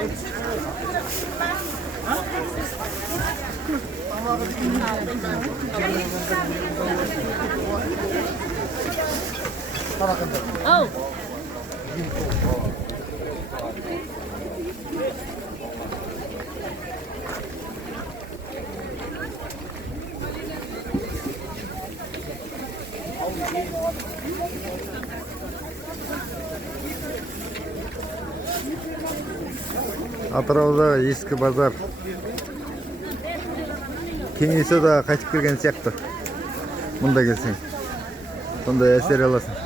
Oh. Атыраудағы ескі базар. Кеңесі да қайтып келген сияқты. Мұнда келсең. Сондай әсер аласың.